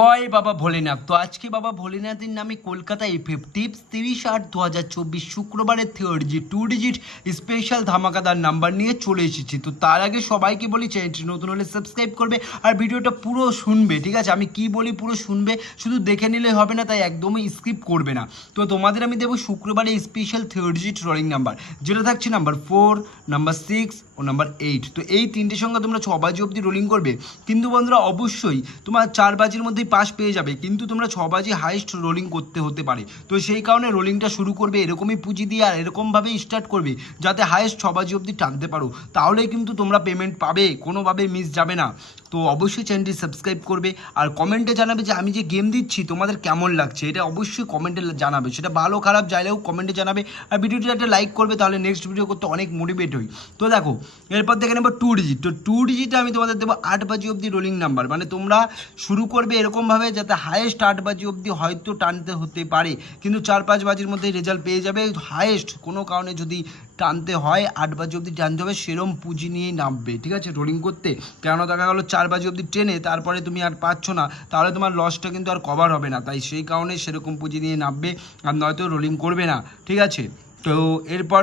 জয় বাবা ভোলেনাথ। তো আজকে বাবা ভোলেনাথের নামে কলকাতা এফএফ টিপস 30/8/2024 শুক্রবারের 2 ডিজিট স্পেশাল ধামাকাদার নাম্বার নিয়ে চলে এসেছি। তো তার আগে সবাইকে বলি, চ্যানেলটি নতুন হলে সাবস্ক্রাইব করবে আর ভিডিওটা পুরো শুনবে, ঠিক আছে? আমি কি বলি পুরো শুনবে, শুধু দেখে নিলে হবে না, তাই একদমই স্কিপ করবে না। তো তোমাদের আমি দেবো শুক্রবারে স্পেশাল 3 ডিজিট রোলিং নাম্বার, যেটা থাকছে নাম্বার 4, নাম্বার 6 ও নাম্বার 8। তো এই তিনটে সংখ্যা তোমরা 6 বাজি অবধি রোলিং করবে, কিন্তু বন্ধুরা অবশ্যই তোমার 4 বাজির মধ্যেই পাস পেয়ে যাবে, কিন্তু তোমরা 6 বাজি হাইস্ট রোলিং করতে হতে পারে। তো সেই কারণে রোলিংটা শুরু করবে এরকমই পুঁজি দিয়ে আর এরকমভাবেই স্টার্ট করবে যাতে হাইস্ট 6 বাজি অবধি টানতে পারো, তাহলেই কিন্তু তোমরা পেমেন্ট পাবে, কোনোভাবে মিস যাবে না। তো অবশ্যই চ্যানেলটি সাবস্ক্রাইব করবে আর কমেন্টে জানাবে যে আমি যে গেম দিচ্ছি তোমাদের কেমন লাগছে, এটা অবশ্যই কমেন্টে জানাবে, সেটা ভালো খারাপ যাইলেও কমেন্টে জানাবে। আর ভিডিওটি একটা লাইক করবে, তাহলে নেক্সট ভিডিও করতে অনেক মোটিভেট হই। তো দেখো, এরপর দেখে নেবো 2 ডিজিট। তো 2 ডিজিটে আমি তোমাদের দেবো 8 বাজি অবধি রোলিং নাম্বার, মানে তোমরা শুরু করবে এরকমভাবে যাতে হাইয়েস্ট 8 বাজি অবধি হয়তো টানতে হতে পারে, কিন্তু 4-5 বাজির মধ্যেই রেজাল্ট পেয়ে যাবে। হাইয়েস্ট কোনো কারণে যদি টানতে হয় 8 বাজি অবধি টানতে হবে, সেরম পুঁজি নিয়েই নামবে, ঠিক আছে, রোলিং করতে। কেন দেখা গেলো 4 বাজি অবধি ট্রেনে, তারপরে তুমি আর পাচ্ছ না, তাহলে তোমার লসটা কিন্তু আর কভার হবে না, তাই সেই কারণে সেরকম পুঁজি নিয়ে নামবে, আর নয়তো রোলিং করবে না, ঠিক আছে? তো এরপর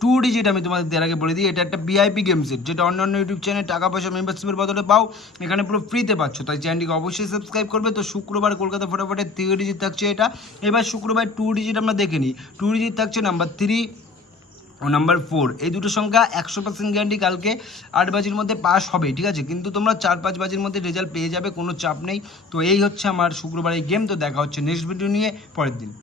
2 ডিজিট আমি তোমাদের আগে বলে দিই, এটা একটা ভিআইপি গেম সেট, যেটা অন্যান্য ইউটিউব চ্যানেল টাকা পয়সা মেম্বারশিপের বদলে পাও, এখানে পুরো ফ্রিতে পাচ্ছ, তাই চ্যানেলটিকে অবশ্যই সাবস্ক্রাইব করবে। তো শুক্রবার কলকাতা ফটাফটে 3 ডিজিট থাকছে এটা। এবার শুক্রবার 2 ডিজিট আমরা দেখে নিই। 2 ডিজিট থাকছে নাম্বার 3 ও নাম্বার 4, এই দুটো সংখ্যা 100% গ্যারান্টি কালকে 8 বাজির মধ্যে পাস হবে, ঠিক আছে? কিন্তু তোমরা 4-5 বাজির মধ্যে রেজাল্ট পেয়ে যাবে, কোনো চাপ নেই। তো এই হচ্ছে আমার শুক্রবারের গেম। তো দেখা হচ্ছে নেক্সট ভিডিও নিয়ে পরের দিন।